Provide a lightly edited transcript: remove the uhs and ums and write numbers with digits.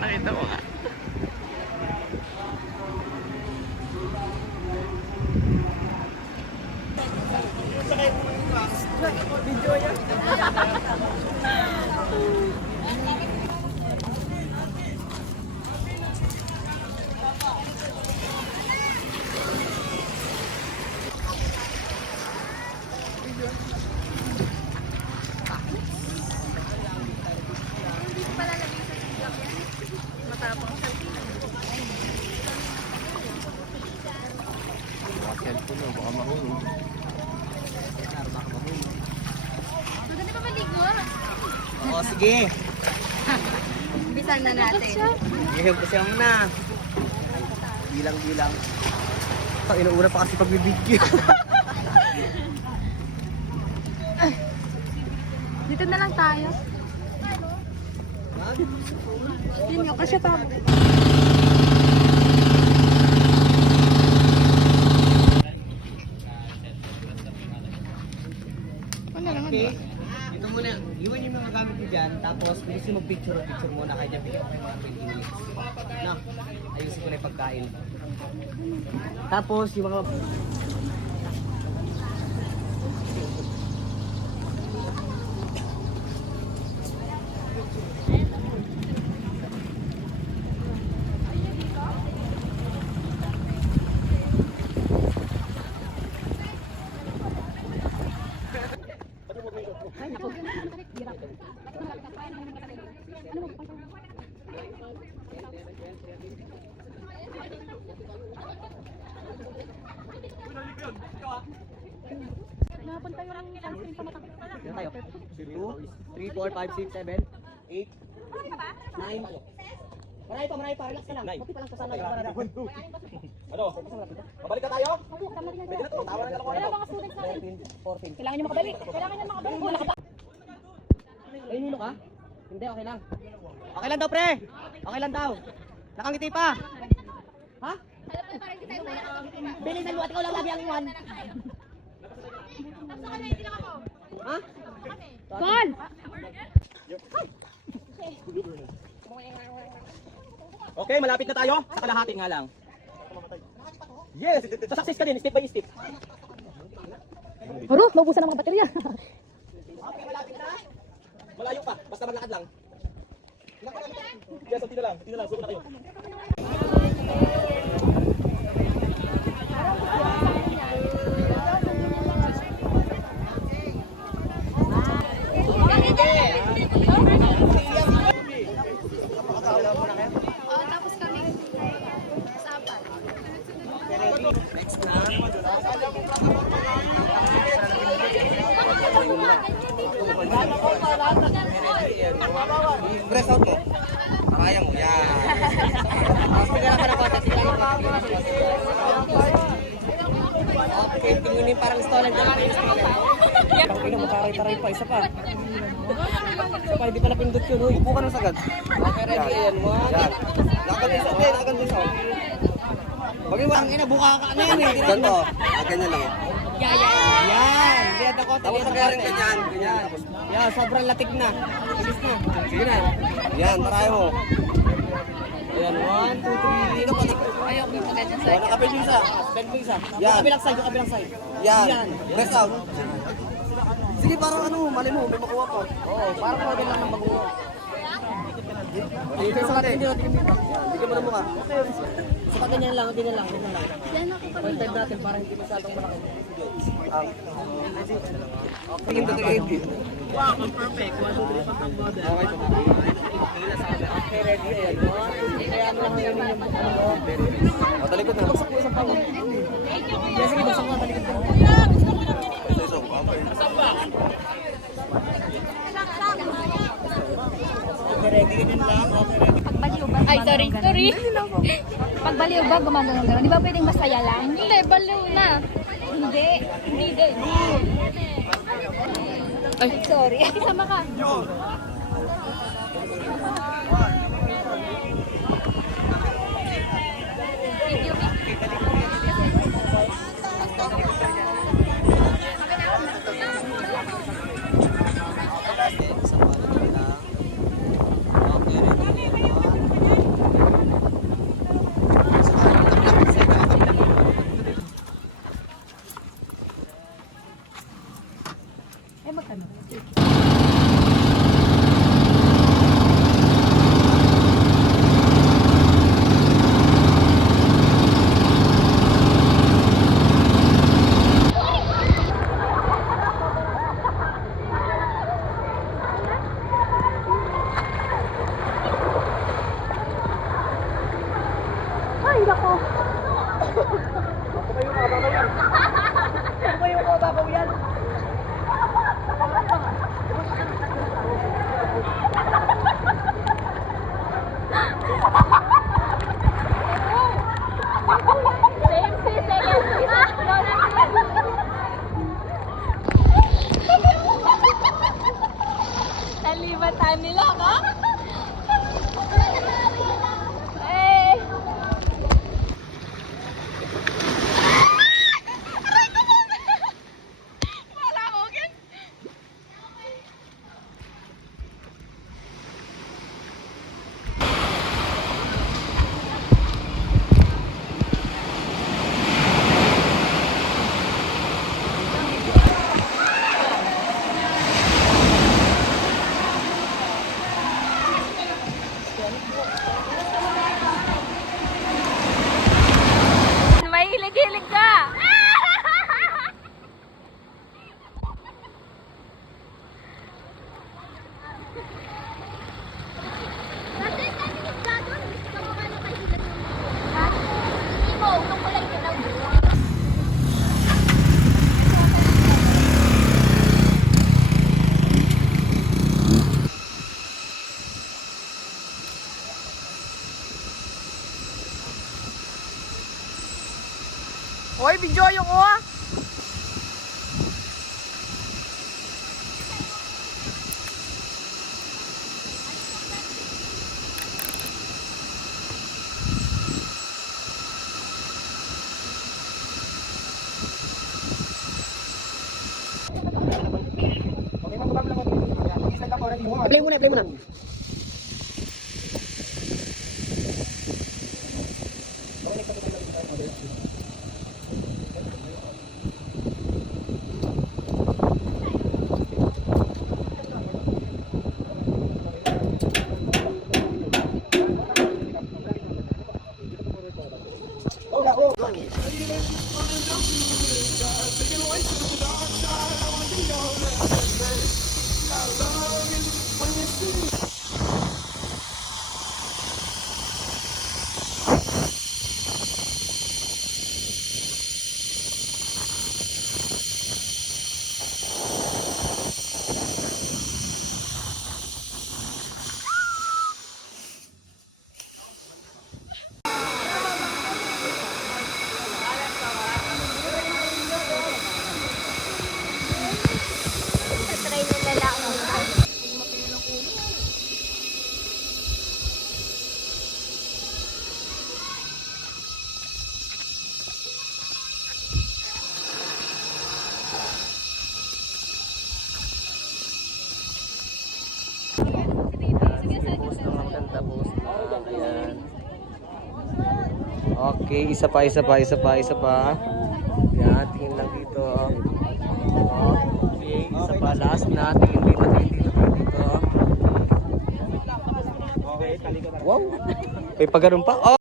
nakita mo nga. Video yan. Cellphone mo, baka mahulog. Maganda pa maligo? Oo, sige. Bisan na natin. Gihim ko siya na. Bilang-bilang. Ito, inuuna pa kasi pagbibigyo. Dito na lang tayo. Yun nga, kasi pa. Okay. Ito muna. Iwan yung mga gamit ko dyan. Tapos, kung gusto mag-picture muna kayo dyan. Bigyan ko kayo mga 20 minutes. No? Ayusin ko na yung pagkain. Tapos, yung mga... Napunta yung sunscreen pa matang. Yan tayo. 2, 3, 4, 5, 6, 7, 8, 9. Marami pa. Relax ka lang. Kopi pa lang sa sana. Ano? Mabalik ka tayo? Pwede na to. Tawa na lang ako. Wala mga students natin. 13, 14. Kailangan nyo makabalik. Ay, nuno ka? Hindi, okay lang. Okay lang daw, pre. Okay lang daw. Nakangiti pa. Ha? Bilisan mo at ikaw lang lagi ang iwan. Ha? Kon! Okay, malapit na tayo. Sa kalahati nga lang. Yes! Sa success ka din, step by step. Haro, naubusan ng mga baterya. Okay, malapit na. Malayo pa, basta maglakad lang. Yes, unti na lang. Suko na kayo. Tapos kami sa apat. Next na. Press out mo. Kaya mo. Yan. Tignan ka na konti. Okay, tinginin parang stolen ka lang. Tangina, makaray-taray pa. Isa pa. Isa pa, hindi pa napindot yun. Upo ka ng sagad. Okay, ready. Yan. Yan. Lakad isa. Okay, lakad isa. Bagay ina, buka ka na yan eh. Ganto. Ganyan lang. Yan. Biyad ako. Tapos nagyaring ganyan. Ganyan. Yan, sobrang latik na. Bilis na. Sige na. Yan, tarayo mo. Ayan, 1, 2, 3. Ito pa na. Ayok yung magandang side. Nakapil yung isa. Bend mo isa. Yan. Kabilang side. Yan. Press out. Sige, parang ano, mali mo, may makuha pa. Oo, parang model lang ng makuha. Dito sa atin, hindi natin dito. Bigyan mo na mukha. Saka ganyan lang. Yan ako pa. Point time natin para hindi masyadong malaki. Tingin to the wow, perfect. 1, 2, 3, patang model. Okay, so okay, ready. Ayan. Kaya mo lang yung o, talikod na. Baksak mo isang pangod. Yan, sige, baksak mo. Talikod na. Okay, ready. Ganyan lang. Okay, ready. Pagbaliw ba? Ay, sorry. Pagbaliw ba, gumagano? Di ba pwedeng masaya lang? Hindi, baliw na. Hindi din. Ay, sorry. Isama ka. ako. Tumayo ka, babaw yan. Same second. Nalibatan nila ka? Eh. May hilig-hilig ka. Hoy, video yung ko ah. Play muna, play muna. Okay, isa pa. Yan, tingin lang dito. Okay, isa pa. Last na. Tingin dito. Wow! May pagano'n pa. Oh!